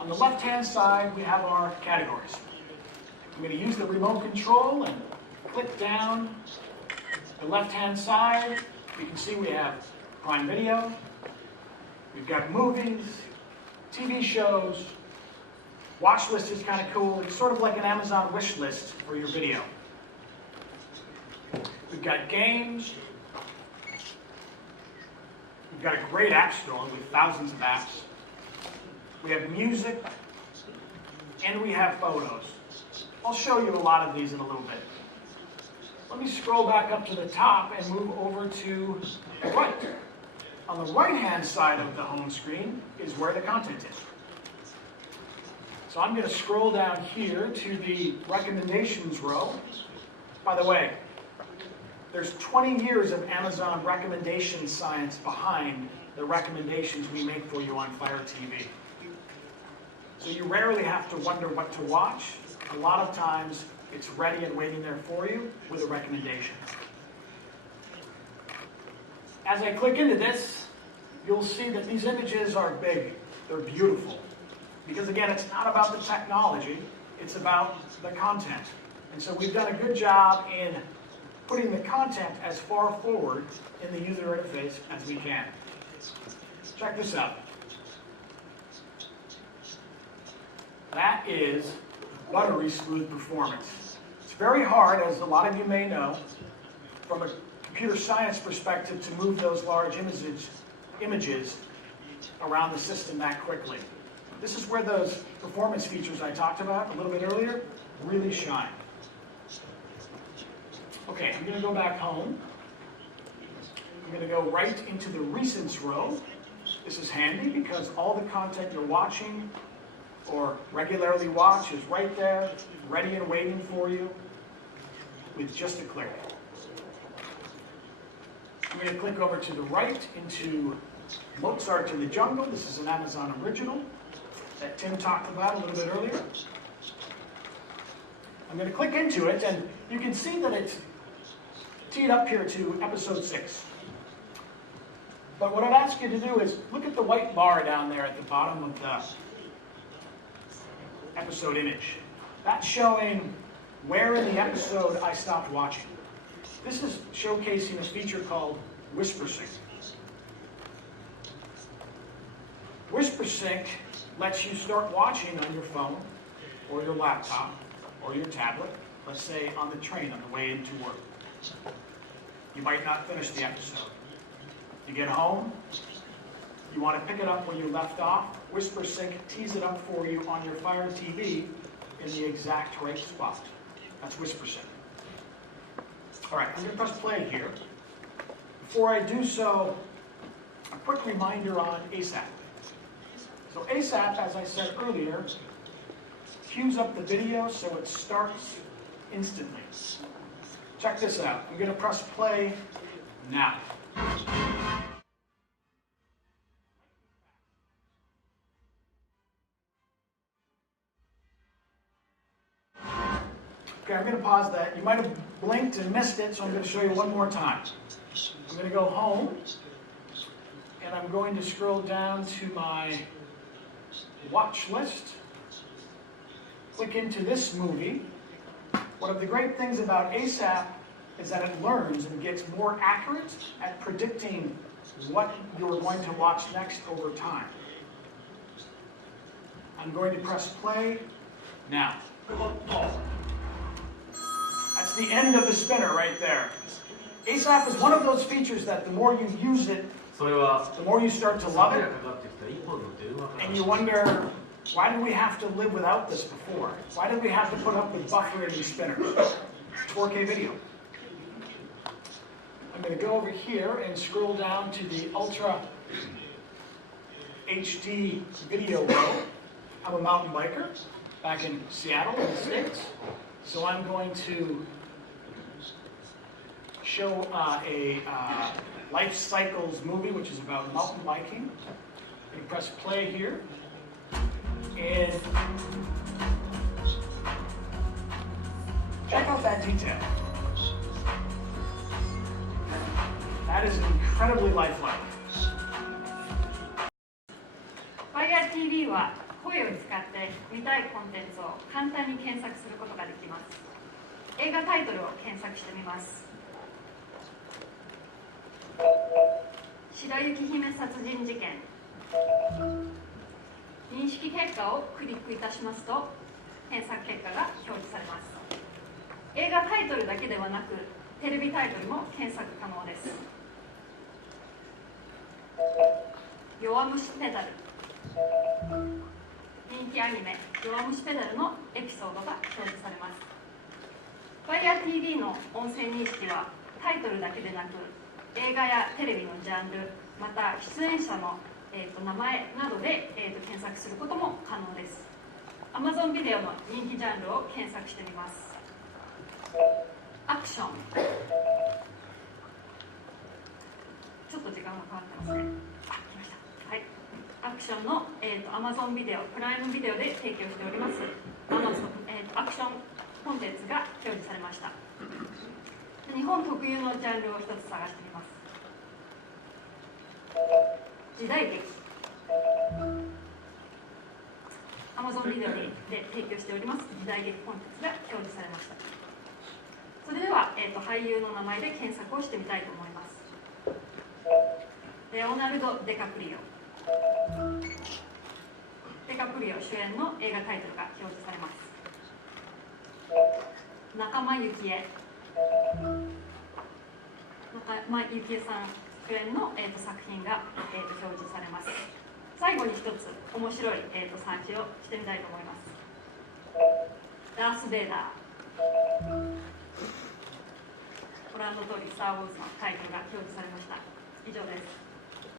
On the left-hand side, we have our categories. I'm going to use the remote control and click down the left-hand side. You can see we have Prime Video. We've got movies, TV shows. Watch list is kind of cool. It's sort of like an Amazon wish list for your video. We've got games. We've got a great app store with thousands of apps. We have music, and we have photos. I'll show you a lot of these in a little bit. Let me scroll back up to the top and move over to the right. On the right-hand side of the home screen is where the content is. So I'm going to scroll down here to the recommendations row. By the way, there's 20 years of Amazon recommendation science behind the recommendations we make for you on Fire TV. So you rarely have to wonder what to watch. A lot of times it's ready and waiting there for you with a recommendation. As I click into this, you'll see that these images are big. They're beautiful. Because again, it's not about the technology, it's about the content. And so we've done a good job in putting the content as far forward in the user interface as we can. Check this out. That is buttery smooth performance. It's very hard, as a lot of you may know, from a computer science perspective, to move those large images around the system that quickly. This is where those performance features I talked about a little bit earlier really shine. Okay, I'm going to go back home. I'm going to go right into the recents row. This is handy because all the content you're watching or regularly watch is right there, ready and waiting for you with just a click. I'm going to click over to the right into Mozart in the Jungle. This is an Amazon original that Tim talked about a little bit earlier. I'm going to click into it, and you can see that it's teed up here to episode 6. But what I'd ask you to do is look at the white bar down there at the bottom of the episode image. That's showing where in the episode I stopped watching. This is showcasing a feature called Whisper Sync. Whisper Sync lets you start watching on your phone or your laptop or your tablet, let's say on the train on the way into work. You might not finish the episode. You get home, you want to pick it up where you left off. Whisper Sync tees it up for you on your Fire TV in the exact right spot. That's Whisper Sync. All right, I'm going to press play here. Before I do so, a quick reminder on ASAP. So ASAP, as I said earlier, queues up the video so it starts instantly. Check this out. I'm going to press play now. Okay, I'm going to pause that. You might have blinked and missed it, so I'm going to show you one more time. I'm going to go home, and I'm going to scroll down to my watch list. Click into this movie. One of the great things about ASAP is that it learns and gets more accurate at predicting what you're going to watch next over time. I'm going to press play now. That's the end of the spinner right there. ASAP is one of those features that the more you use it, the more you start to love it. And you wonder, why did we have to live without this before? Why did we have to put up with buffering these spinners? 4K video. I'm going to go over here and scroll down to the Ultra HD video row. I'm a mountain biker back in Seattle in the States. So I'm going to show a Life Cycles movie, which is about mountain biking. I'm going to press play here. And check out that detail. That is incredibly lifelike. Fire TV は声を使って見たいコンテンツを簡単に検索することができます。映画タイトルを検索してみます。白雪姫殺人事件。認識結果をクリックいたしますと検索結果が表示されます。映画タイトルだけではなくテレビタイトルも検索可能です。弱虫ペダル。人気アニメ「弱虫ペダル」のエピソードが表示されます。Fire TV の音声認識はタイトルだけでなく映画やテレビのジャンル、また出演者の、名前などで、検索することも可能です。 Amazon ビデオの人気ジャンルを検索してみます。アクション。ちょっと時間がかかってますね。来ました。はい、アクションの、Amazon ビデオ、プライムビデオで提供しております Amazon、アクションコンテンツが表示されました。日本特有のジャンルを一つ探してみます。時代劇。 Amazon ビデオで提供しております時代劇コンテンツが表示されました。それでは、俳優の名前で検索をしてみたいと思います。レオナルド・デカプリオ。デカプリオ主演の映画タイトルが表示されます。仲間由紀恵。仲間由紀恵さん主演の、作品が、表示されます。最後に一つ面白い、サーチをしてみたいと思います。ダース・ベイダー。ご覧の通りスター・ウォーズのタイトルが表示されました。以上です。